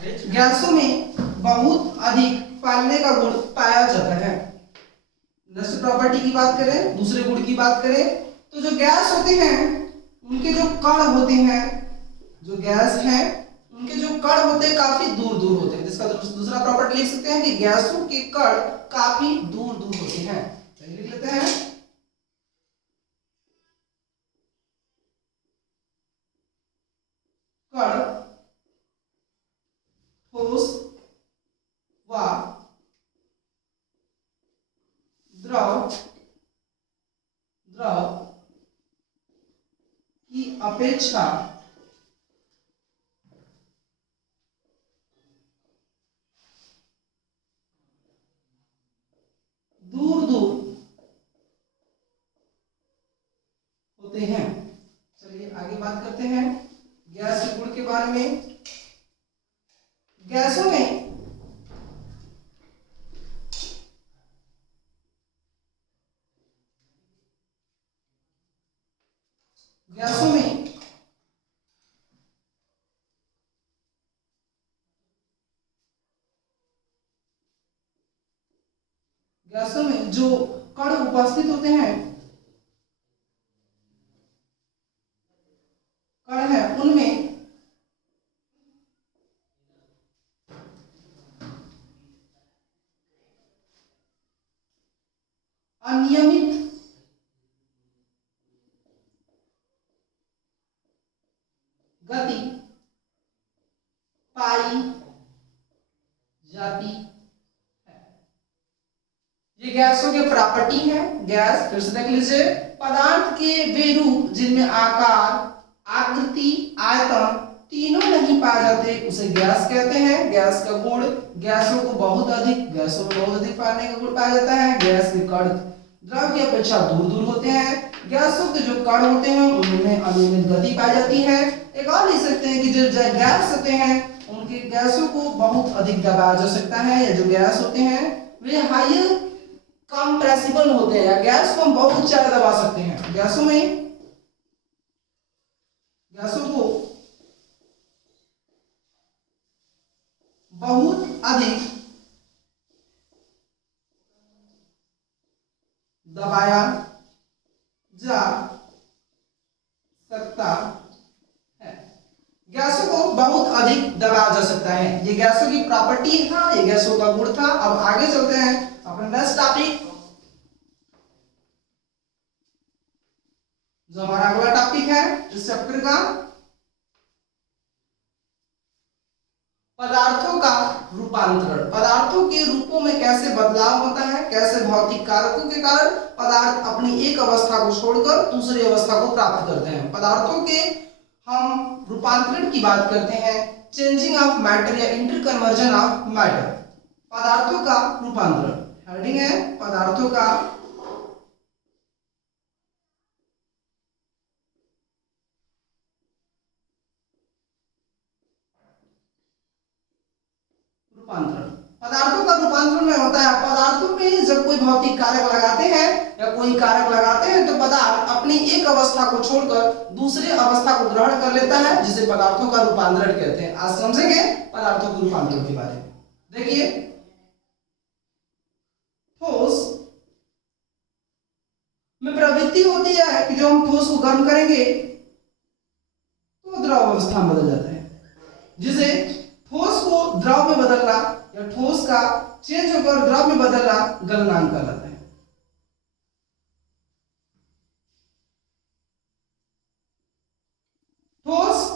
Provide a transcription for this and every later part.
गैसों में बहुत अधिक फैलने का गुण पाया जाता है। नेक्स्ट प्रॉपर्टी की बात करें, दूसरे गुण की बात करें, तो जो गैस होते हैं उनके जो कण होते हैं, जो गैस है उनके जो कण होते हैं काफी दूर दूर होते हैं। जिसका दूसरा प्रॉपर्टी लिख सकते हैं कि गैसों के कण काफी दूर दूर होते हैं। चलिए लिख लेते हैं। कण ठोस व द्रव की अपेक्षा दूर दूर होते हैं। चलिए आगे बात करते हैं गैस के गुण के बारे में। गैसों में गैसों में जो कण उपस्थित होते हैं, कण है उनमें अनियमित गति पाई जाती है। ये गैसों के प्रॉपर्टी है। गैस फिर से देख लीजिए, पदार्थ के वे रूप जिनमें आकार, आकृति, आयतन तीनों नहीं पाए जाते उसे गैस कहते हैं। गैस का गुण, गैसों में बहुत अधिक फैलने का गुण पाया जाता है। गैस के कण द्रव की अपेक्षा दूर दूर होते हैं। गैसों के जो कण होते हैं उनमें अनियमित गति पाई जाती है। एक और लिख सकते हैं कि जो गैस होते हैं उनके गैसों को बहुत अधिक दबाया जा सकता है, या जो गैस होते हैं वे हाई कंप्रेसिबल होते हैं, या गैस को हम बहुत ज़्यादा दबा सकते हैं। गैसों को बहुत अधिक दबाया जा सकता है। गैसों को बहुत अधिक दबाया जा सकता है। ये गैसों की प्रॉपर्टी था, ये गैसों का गुण था। अब आगे चलते हैं अपने नेक्स्ट टॉपिक, जो हमारा अगला टॉपिक है इस चैप्टर का, पदार्थों का रूपांतरण। पदार्थों के रूपों में कैसे बदलाव होता है, कैसे भौतिक कारकों के कारण पदार्थ अपनी एक अवस्था को छोड़कर दूसरी अवस्था को प्राप्त करते हैं। पदार्थों के हम रूपांतरण की बात करते हैं, चेंजिंग ऑफ मैटर या इंटरकन्वर्जन ऑफ मैटर। पदार्थों का रूपांतरण, हेडिंग है पदार्थों का रूपांतरण। पदार्थों का रूपांतरण में होता है, पदार्थों में जब कोई भौतिक कारक लगाते हैं या कोई कारक लगाते हैं तो पदार्थ अपनी एक अवस्था को छोड़कर दूसरी अवस्था को ग्रहण कर लेता है, जिसे पदार्थों का रूपांतरण कहते हैं। आज समझेंगे पदार्थों के रूपांतरण के बारे में। देखिए, ठोस में प्रवृत्ति होती है कि जो हम ठोस को गर्म करेंगे तो द्रव अवस्था में बदल जाता है, जिसे ठोस को द्रव में बदलना या ठोस का चेंज होकर द्रव में बदलना गलनांक कहलाता है। ठोस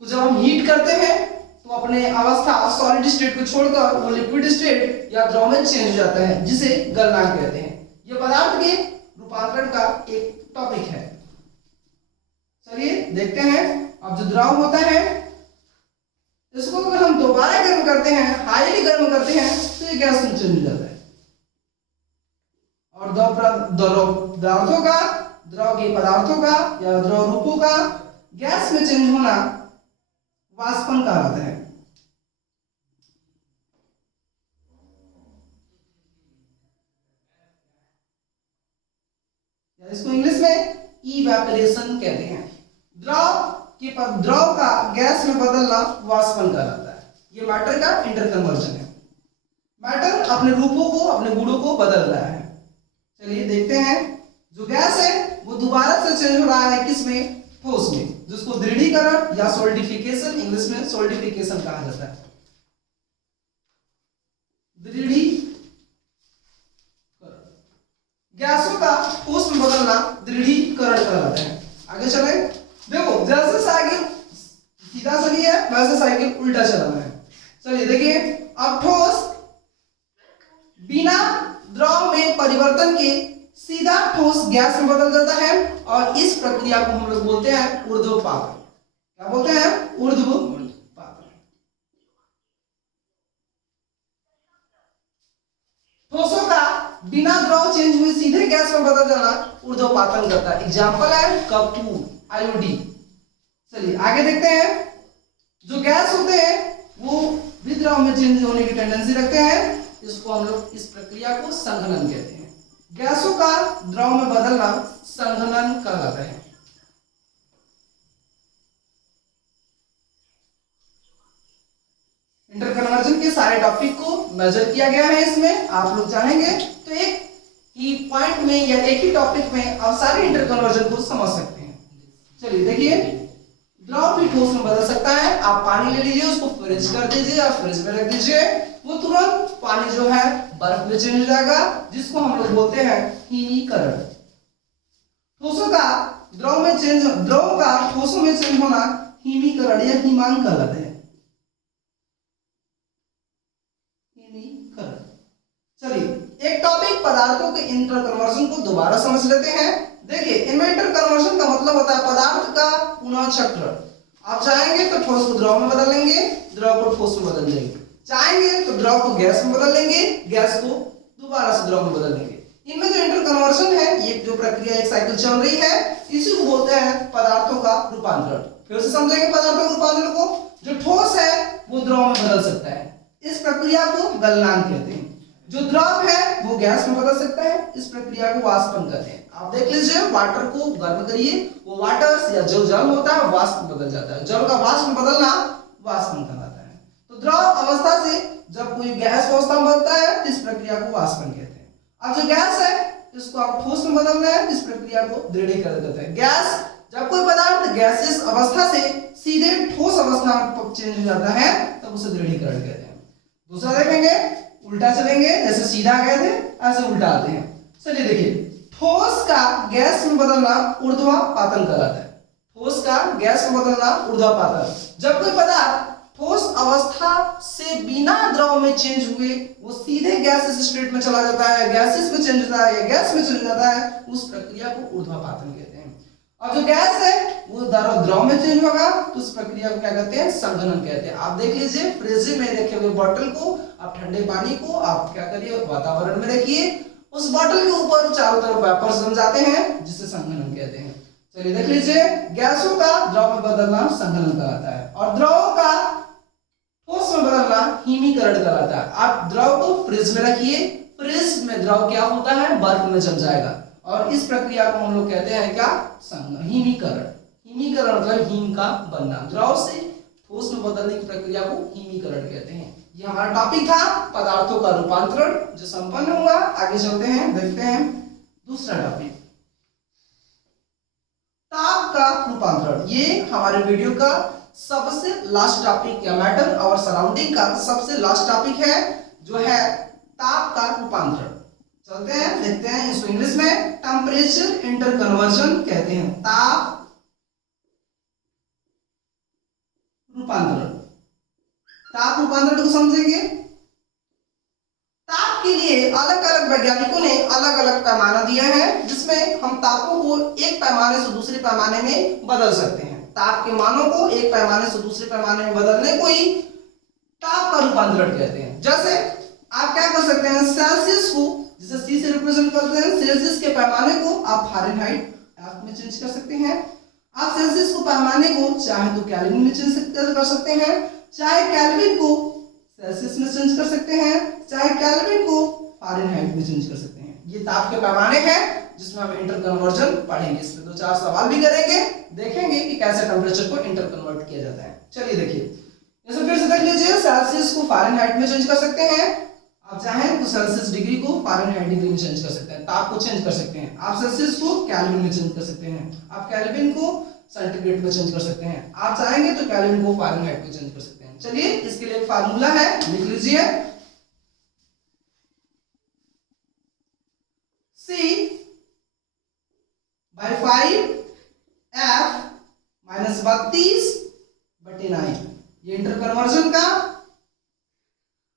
को जब हम हीट करते हैं तो अपने अवस्था सॉलिड स्टेट को छोड़कर वो लिक्विड स्टेट या द्रव में चेंज हो जाता है, जिसे गलनांक कहते हैं। यह पदार्थ के रूपांतरण का एक टॉपिक है। चलिए देखते हैं। अब जो द्रव होता है इसको अगर हम दोबारा गर्म करते हैं, हाईली गर्म करते हैं, तो ये गैस में चेंज हो जाता है। और द्रव के पदार्थों का या द्रव रूपों का गैस में चेंज होना वाष्पन कहलाता है। या इसको इंग्लिश में इवेपोरेशन कहते हैं। द्रव का गैस में बदलना वाष्पन कहलाता है। ये मैटर का इंटर कन्वर्जन है। मैटर अपने रूपों को, अपने गुणों को बदल रहा है। चलिए देखते हैं, जो गैस है वो दोबारा से चेंज हो रहा है किसमें, ठोस में, जिसको दृढ़ीकरण या सोल्डिफिकेशन, इंग्लिश में सोल्डिफिकेशन कहा जाता है। दृढ़ीकरण, गैसों का ठोस में बदलना दृढ़ीकरण कहलाता है। आगे चले, देखो जैसे साइकिल सीधा चली है वैसे साइकिल उल्टा चलाना है। चलिए देखिए, अब ठोस बिना द्रव में परिवर्तन के सीधा ठोस गैस में बदल जाता है और इस प्रक्रिया को हम लोग बोलते हैं ऊर्ध्वपातन। क्या बोलते हैं? ऊर्ध्वपातन। ठोसों का बिना द्रव चेंज हुए सीधे गैस में बदल जाना ऊर्ध्वपातन करता है। एग्जांपल है कपूर, आयोडीन। चलिए आगे देखते हैं, जो गैस होते हैं वो भी द्रव में चेंज होने की टेंडेंसी रखते हैं, इसको हम लोग, इस प्रक्रिया को संघनन कहते हैं। गैसों का द्रव में बदलना संघनन कहलाता है। इंटरकन्वर्जन के सारे टॉपिक को मेजर किया गया है इसमें। आप लोग चाहेंगे तो एक ही पॉइंट में या एक ही टॉपिक में आप सारे इंटरकन्वर्जन को समझ सकते हैं। चलिए देखिए, द्रव भी ठोस में बदल सकता है। आप पानी ले लीजिए, उसको फ्रिज कर दीजिए, आप फ्रिज में रख दीजिए, वो तुरंत पानी जो है बर्फ में चेंज हो जाएगा, जिसको हम लोग बोलते हैं हिमीकरण। ठोसों का द्रव में चेंज, द्रव का ठोसों में चेंज होना हिमीकरण या हिमांक कहलाता है। हिमीकरण। चलिए एक टॉपिक पदार्थों के इंटरकन्वर्जन को दोबारा समझ लेते हैं। देखिए, इनमें इंटरकन्वर्जन का मतलब होता है पदार्थ का पुनः चक्रण। आप चाहेंगे तो ठोस को द्रव में बदल लेंगे, द्रव को ठोस में बदल लेंगे, चाहेंगे तो द्रव को गैस में बदल लेंगे, गैस को दोबारा से द्रव में बदल लेंगे। इनमें जो इंटरकन्वर्जन है, ये जो प्रक्रिया एक साइकिल चल रही है, इसी को बोलते हैं पदार्थों का रूपांतरण। फिर से समझेंगे पदार्थों के रूपांतरण को। जो ठोस है वो द्रव में बदल सकता है, इस प्रक्रिया को गलनांक कहते हैं। जो द्रव है वो गैस में बदल सकता है, इस प्रक्रिया को वाष्पन कहते हैं। आप देख लीजिए, वाटर को गर्म करिए, वो वाटर या जो जल होता है वाष्प में बदल जाता है। जल का वाष्प में बदलना वाष्पन कहलाता है। तो द्रव अवस्था से जब कोई गैस अवस्था में बदलता है, इस प्रक्रिया को वाष्पन कहते हैं। अब जो गैस है इसको आप ठोस में बदलना है, इस प्रक्रिया को दृढ़ीकरण कहते हैं। गैस, जब कोई पदार्थ गैसियस अवस्था से सीधे ठोस अवस्था में चेंज हो जाता है तब उसे दृढ़ीकरण कहते हैं। दूसरा देखेंगे, उल्टा चलेंगे, जैसे सीधा गए थे ऐसे उल्टा आते हैं। चलिए देखिए, ठोस का गैस में बदलना ऊर्ध्वपातन कहलाता है। ठोस का गैस में बदलना ऊर्ध्वपातन। जब कोई पदार्थ ठोस अवस्था से बिना द्रव में चेंज हुए वो सीधे गैसियस स्टेट में चला जाता है, गैसियस में चेंज होता है या गैस में चेंज जाता है, उस प्रक्रिया को ऊर्ध्वपातन कहते हैं। और जो गैस है वो द्रव में चेंज होगा तो उस प्रक्रिया को क्या कहते हैं? संघनन कहते हैं। आप देख लीजिए, फ्रिज में रखे हुए बोतल को, आप ठंडे पानी को आप क्या करिए, वातावरण में रखिए, उस बोतल के ऊपर चारों तरफ वेपर्स जम जाते हैं, जिसे संघनन कहते हैं। चलिए देख लीजिए, गैसों का द्रव में बदलना संघनन कहलाता है और द्रव का ठोस में बदलना हिमीकरण कहलाता है। आप द्रव को फ्रिज में रखिए, फ्रिज में द्रव क्या होता है? बर्फ में जम जाएगा और इस प्रक्रिया को हम लोग कहते हैं क्या? हिमीकरण। हिमीकरण मतलब हिम का बनना, द्रव से ठोस में बदलने की प्रक्रिया को हिमीकरण कहते हैं। ये हमारा टॉपिक था पदार्थों का रूपांतरण, जो संपन्न हुआ। आगे चलते हैं, देखते हैं दूसरा टॉपिक, ताप का रूपांतरण। ये हमारे वीडियो का सबसे लास्ट टॉपिक या मैटर और सराउंडिंग का सबसे लास्ट टॉपिक है, जो है ताप का रूपांतरण। चलते हैं, देखते हैं इसको इंग्लिश में टेम्परेचर इंटरकन्वर्जन कहते हैं। ताप रूपांतरण, ताप रूपांतरण को समझेंगे। ताप के लिए अलग अलग वैज्ञानिकों ने अलग अलग पैमाना दिया है, जिसमें हम तापों को एक पैमाने से दूसरे पैमाने में बदल सकते हैं। ताप के मानों को एक पैमाने से दूसरे पैमाने में बदलने को ही ताप का रूपांतरण कहते हैं। जैसे आप क्या कर सकते हैं, सेल्सियस को, जिसे सी से रिप्रेजेंट करते हैं, सेल्सियस के पैमाने को आप फ़ारेनहाइट में चेंज कर सकते हैं। आप सेल्सियस को पैमाने को चाहे तो केल्विन में चेंज कर सकते हैं, चाहे केल्विन को सेल्सियस में चेंज कर सकते हैं, चाहे केल्विन को फ़ारेनहाइट में चेंज कर सकते हैं। ये ताप के पैमाने हैं, जिसमें हम इंटरकन्वर्जन पढ़ेंगे। इसमें 2-4 सवाल भी करेंगे, देखेंगे कि कैसे टेम्परेचर को इंटरकन्वर्ट किया जाता है। चलिए देखिए, जैसे फिर से देख लीजिए, सेल्सियस को फ़ारेनहाइट में चेंज कर सकते हैं, आप चाहें तो सेल्सियस डिग्री को फ़ारेनहाइट डिग्री में चेंज कर सकते हैं, ताप को चेंज कर सकते हैं। आप सेल्सियस को केल्विन में चेंज कर सकते हैं, आप केल्विन को सेंटीग्रेड में चेंज कर सकते हैं, आप चाहेंगे तो केल्विन को फ़ारेनहाइट में चेंज कर सकते हैं। चलिए इसके लिए एक फार्मूला है, लिख लीजिए। C/5 F -32/9, ये इंटर कन्वर्जन का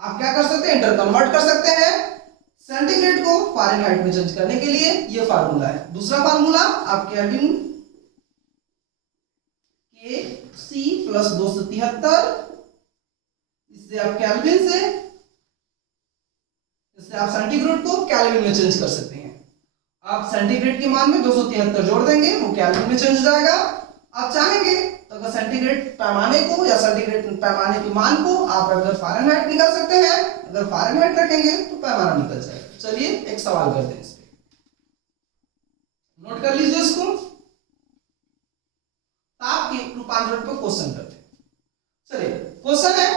आप क्या कर सकते हैं, इंटर कन्वर्ट कर सकते हैं सेंटीग्रेड को फ़ारेनहाइट में चेंज करने के लिए, ये फार्मूला है। दूसरा फार्मूला आप केल्विन के C प्लस 273, इससे आप केल्विन से, इससे आप सेंटीग्रेड को केल्विन में चेंज कर सकते हैं। आप सेंटीग्रेड के मान में 273 जोड़ देंगे, वो केल्विन में चेंज हो जाएगा। आप चाहेंगे तो अगर सेंटीग्रेड पैमाने को या सेंटीग्रेड पैमाने के मान को आप अगर फ़ारेनहाइट निकाल सकते हैं, अगर फ़ारेनहाइट रखेंगे तो पैमाना निकल जाएगा। चलिए एक सवाल करते हैं इस पे, नोट कर लीजिए इसको। ताप के रूपांतरण पर क्वेश्चन करते हैं। चलिए क्वेश्चन है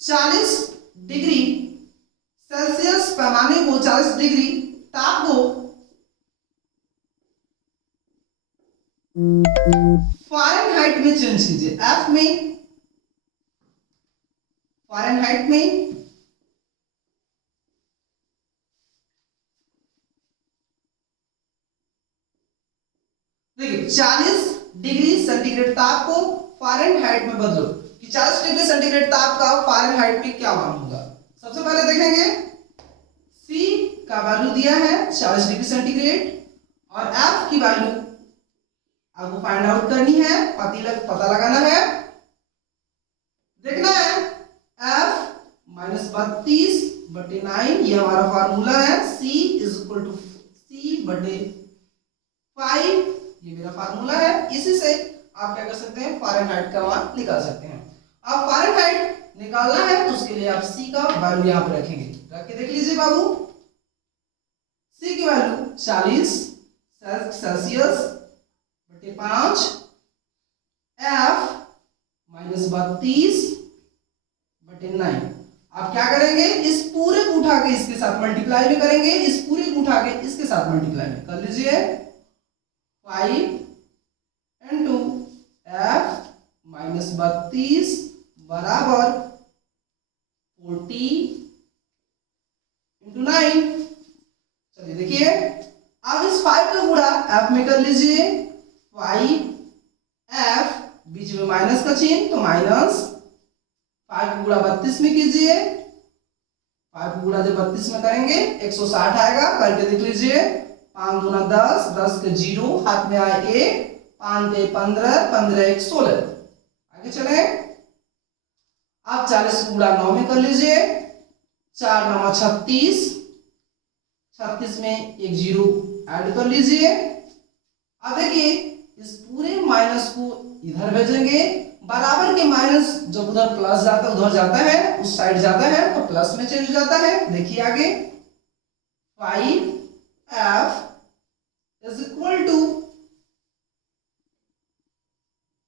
40 डिग्री सेल्सियस पैमाने को, 40 डिग्री ताप को फ़ारेनहाइट में चेंज कीजिए। एफ में, फ़ारेनहाइट में देखिए 40 डिग्री सेंटीग्रेड ताप को फ़ारेनहाइट में बदलो कि 40 डिग्री सेंटीग्रेड ताप का फ़ारेनहाइट पे क्या मान होगा। सबसे पहले देखेंगे C का वैल्यू दिया है 40 डिग्री सेंटीग्रेड और F की वैल्यू आपको फाइंड आउट करनी है, पता लगाना है, देखना है। F -32/9, ये हमारा फार्मूला है। C = C/5, ये मेरा फार्मूला है। इसी से आप क्या कर सकते हैं, फ़ारेनहाइट का मान निकाल सकते हैं। आप फ़ारेनहाइट निकालना है तो उसके लिए आप C का वैल्यू यहाँ पे रखेंगे, रख के देख लीजिए बाबू। C की वैल्यू 40 सेल्सियस/5 F -32/9। आप क्या करेंगे, इस पूरे को उठा के इसके साथ मल्टीप्लाई में करेंगे, इस पूरे को उठा के इसके साथ मल्टीप्लाई में कर लीजिए। 5 × F -32 बराबर 40 × 9। चलिए देखिए, अब इस 5 का गुणा F में कर लीजिए। 5F, बीच में माइनस का चिन्ह तो माइनस, 5 का गुणा 32 में कीजिए। 5 का गुणा जब 32 में करेंगे 160 आएगा, करके देख लीजिए। 5 दूना 10, 10 के 0, हाथ में आए 1, 5 के 15, 15 1 16। आगे चले, आप 40 गुणा 9 में कर लीजिए। 4 9 36, 36 में एक 0 ऐड कर लीजिए। अब देखिए इस पूरे माइनस को इधर भेजेंगे, बराबर के माइनस जब उधर प्लस जाता है, उधर जाता है, उस साइड जाता है तो प्लस में चेंज हो जाता है। देखिए आगे 5F =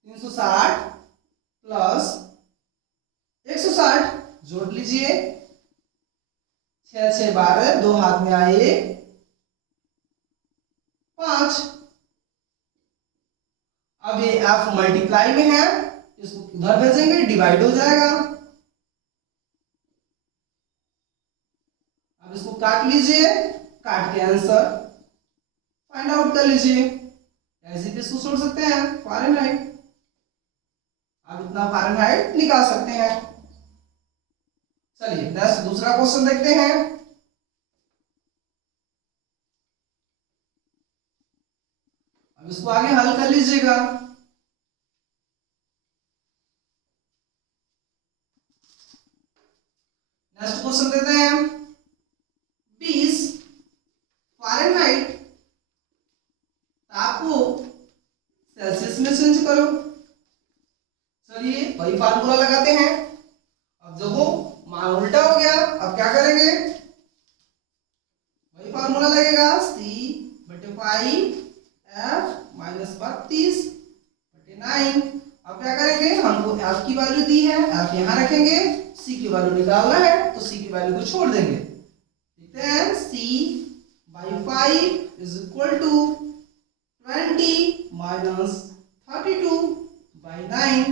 360 प्लस 160, जोड़ लीजिए। 6 6 12, 2 हाथ में आए 5। अब ये F मल्टीप्लाई में है, इसको इधर भेजेंगे, डिवाइड हो जाएगा। अब इसको काट लीजिए, काट के आंसर फाइंड आउट कर लीजिए। ऐसे भी इसको छोड़ सकते हैं फ़ारेनहाइट, आप इतना फ़ारेनहाइट निकाल सकते हैं। चलिए नेक्स्ट दूसरा क्वेश्चन देखते हैं। अब इसको आगे हल कर लीजिएगा। नेक्स्ट क्वेश्चन देते हैं 20 फ़ारेनहाइट ताप को सेल्सियस में चेंज करो। चलिए वही फार्मूला लगाते हैं। अब देखो मान उल्टा हो गया, अब क्या करेंगे, वही फार्मूला लगेगा। C/5 F -32/9। अब क्या करेंगे, हमको F की वैल्यू दी है, F यहाँ रखेंगे, C की वैल्यू निकालना है तो C की वैल्यू को छोड़ देंगे। देखते हैं C by 5 is equal to 20 minus 32 by 9।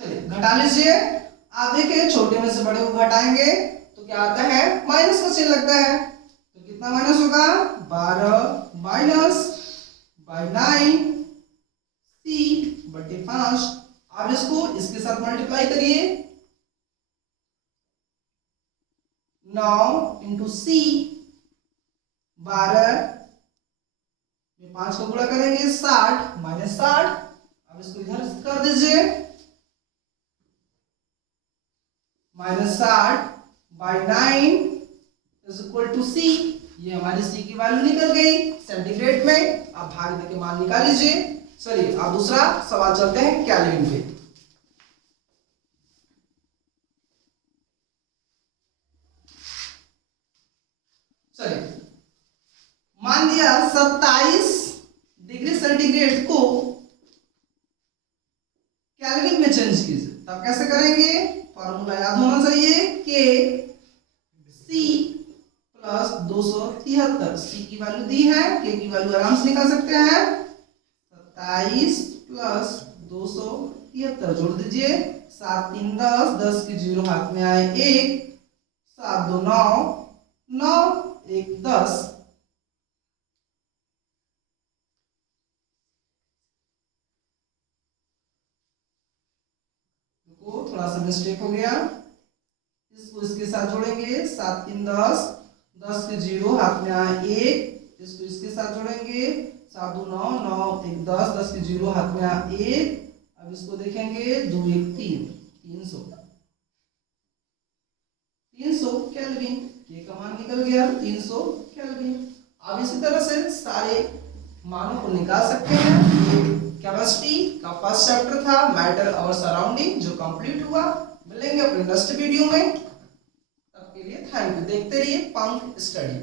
चलिए घटा लीजिए। आप देखिए छोटे में से बड़े को घटाएंगे तो क्या आता है, माइनस का चिन्ह लगता है। तो कितना माइनस होगा, 12 माइनस बाई 9 C बटे 5। आप इसको इसके साथ मल्टीप्लाई करिए, 9 इंटू C 12 में 5 को गुणा करेंगे 60 माइनस 60। अब इसको इधर कर दीजिए, minus 60 by 9 is equal to C। ये हमारी C की वैल्यू निकल गई सेंटीग्रेड में। आप भाग दे के मान निकाल लीजिए। चलिए अब दूसरा सवाल चलते हैं केल्विन पे। चलिए मान दिया 27 डिग्री सेंटीग्रेड को केल्विन में चेंज कीजिए, तब कैसे करेंगे, फॉर्मूला याद होना चाहिए के C प्लस 273। C की वैल्यू दी है, K की वैल्यू आराम से निकाल सकते हैं, 27 प्लस 273 जोड़ दीजिए, 7 3 10, 10 की 0 हाथ में आए 1, 7 2 9, 9 1 10। थोड़ा सा मिस्टेक हो गया, इसको इसके साथ जोड़ेंगे, 7 3 10, 10 के 0 हाथ में आए 1, इसको इसके साथ जोड़ेंगे, 7 2 9, 9 1 10, 10 के 0 हाथ में आए 1। अब इसको देखेंगे 2 1 3, 300 केल्विन। के का मान निकल गया 300 केल्विन। अब इसी तरह से सारे मानों को निकाल सकते हैं। केमिस्ट्री का फर्स्ट चैप्टर था मैटर और सराउंडिंग, जो कंप्लीट हुआ। मिलेंगे अपने नेक्स्ट वीडियो में, तब के लिए थैंक यू। देखते रहिए पंख स्टडी।